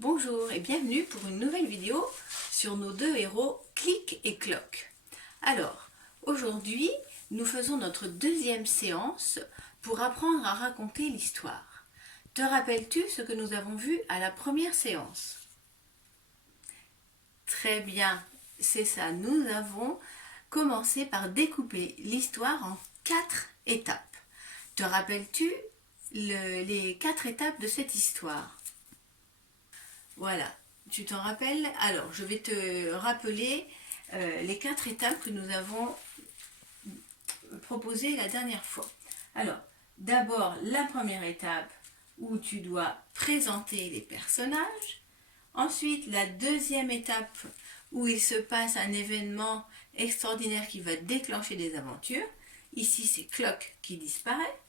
Bonjour et bienvenue pour une nouvelle vidéo sur nos deux héros Click et Clock. Alors, aujourd'hui, nous faisons notre deuxième séance pour apprendre à raconter l'histoire. Te rappelles-tu ce que nous avons vu à la première séance? Très bien, c'est ça. Nous avons commencé par découper l'histoire en 4 étapes. Te rappelles-tu les 4 étapes de cette histoire? Voilà, tu t'en rappelles? Alors, je vais te rappeler les 4 étapes que nous avons proposées la dernière fois. Alors, d'abord, la première étape où tu dois présenter les personnages. Ensuite, la deuxième étape où il se passe un événement extraordinaire qui va déclencher des aventures. Ici, c'est Clock qui disparaît.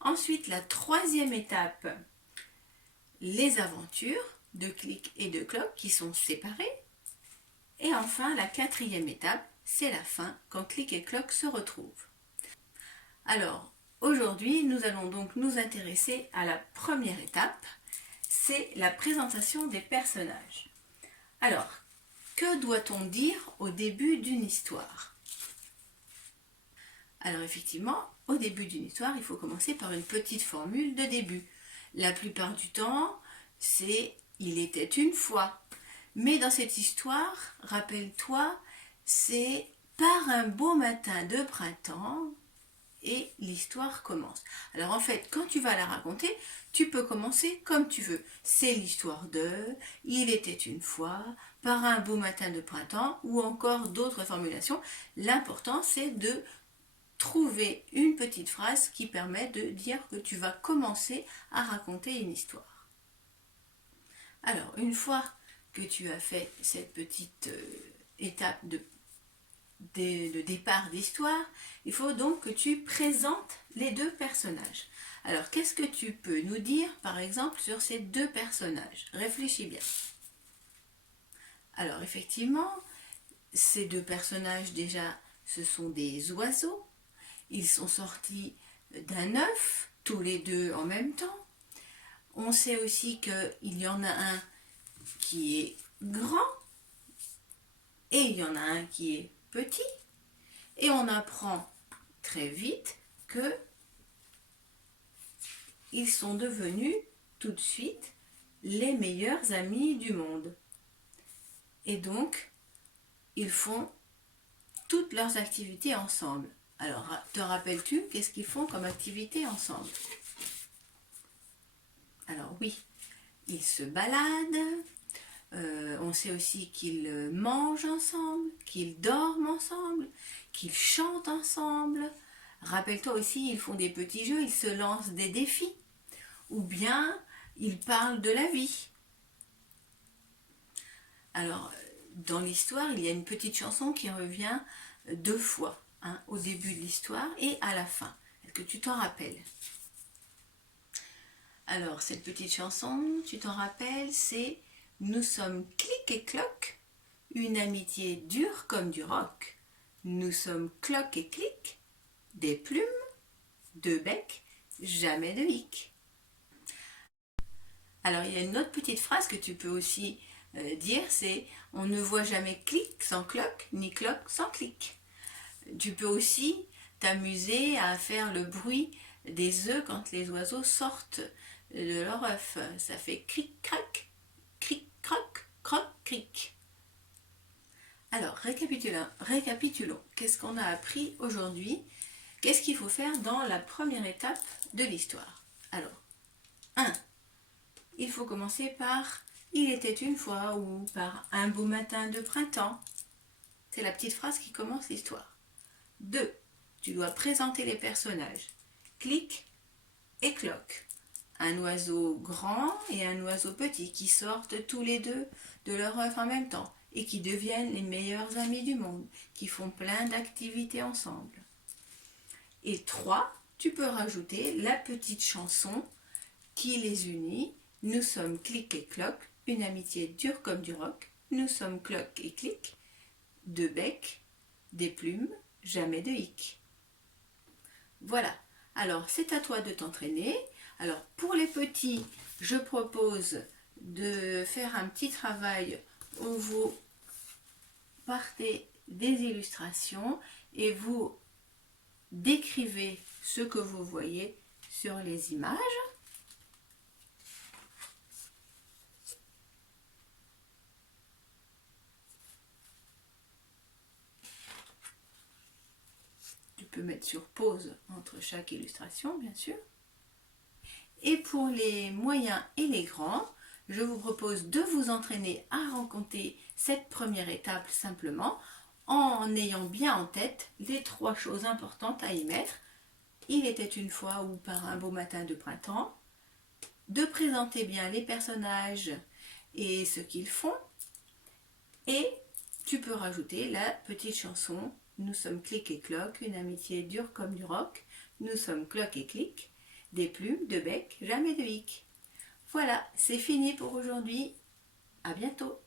Ensuite, la troisième étape, les aventures de Click et de Clock qui sont séparées. Et enfin, la quatrième étape, c'est la fin, quand Click et Clock se retrouvent. Alors, aujourd'hui, nous allons donc nous intéresser à la première étape, c'est la présentation des personnages. Alors, que doit-on dire au début d'une histoire? Alors effectivement, au début d'une histoire, il faut commencer par une petite formule de début. La plupart du temps, c'est « il était une fois ». Mais dans cette histoire, rappelle-toi, c'est par un beau matin de printemps et l'histoire commence. Alors en fait, quand tu vas la raconter, tu peux commencer comme tu veux. C'est l'histoire de « il était une fois », par un beau matin de printemps ou encore d'autres formulations. L'important, c'est de trouver une petite phrase qui permet de dire que tu vas commencer à raconter une histoire. Alors, une fois que tu as fait cette petite étape de départ d'histoire, il faut donc que tu présentes les deux personnages. Alors, qu'est-ce que tu peux nous dire, par exemple, sur ces deux personnages? Réfléchis bien. Alors, effectivement, ces deux personnages, déjà, ce sont des oiseaux. Ils sont sortis d'un œuf, tous les deux en même temps. On sait aussi qu'il y en a un qui est grand et il y en a un qui est petit. Et on apprend très vite qu'ils sont devenus tout de suite les meilleurs amis du monde. Et donc, ils font toutes leurs activités ensemble. Alors, te rappelles-tu qu'est-ce qu'ils font comme activité ensemble? Alors oui, ils se baladent, on sait aussi qu'ils mangent ensemble, qu'ils dorment ensemble, qu'ils chantent ensemble. Rappelle-toi aussi, ils font des petits jeux, ils se lancent des défis, ou bien ils parlent de la vie. Alors, dans l'histoire, il y a une petite chanson qui revient 2 fois, hein, au début de l'histoire et à la fin. Est-ce que tu t'en rappelles? Alors, cette petite chanson, tu t'en rappelles, c'est « Nous sommes Click et Clock, une amitié dure comme du roc. Nous sommes Clock et Click, des plumes, 2 becs, jamais de hic. » Alors, il y a une autre petite phrase que tu peux aussi dire, c'est « On ne voit jamais Click sans Clock, ni Clock sans Click. » Tu peux aussi t'amuser à faire le bruit des œufs quand les oiseaux sortent de leur œuf. Ça fait cric-crac, cric-croc, croc-cric. Alors, récapitulons. Qu'est-ce qu'on a appris aujourd'hui? Qu'est-ce qu'il faut faire dans la première étape de l'histoire? Alors, 1. Il faut commencer par « il était une fois » ou par « un beau matin de printemps ». C'est la petite phrase qui commence l'histoire. 2. Tu dois présenter les personnages. Click et Clock. Un oiseau grand et un oiseau petit qui sortent tous les deux de leur œuf en même temps et qui deviennent les meilleurs amis du monde, qui font plein d'activités ensemble. Et 3. Tu peux rajouter la petite chanson qui les unit. Nous sommes Click et Clock, une amitié dure comme du roc. Nous sommes Clock et Click, 2 becs, des plumes, jamais de hic. Voilà, alors c'est à toi de t'entraîner. Alors pour les petits, je propose de faire un petit travail où vous partez des illustrations et vous décrivez ce que vous voyez sur les images. Tu peux mettre sur pause entre chaque illustration, bien sûr. Et pour les moyens et les grands, je vous propose de vous entraîner à raconter cette première étape simplement en ayant bien en tête les 3 choses importantes à y mettre. Il était une fois ou par un beau matin de printemps, de présenter bien les personnages et ce qu'ils font, et tu peux rajouter la petite chanson « Nous sommes Clic et Cloc, une amitié dure comme du roc, nous sommes Cloc et Clic, des plumes, de bec, jamais de hic ». Voilà, c'est fini pour aujourd'hui. À bientôt.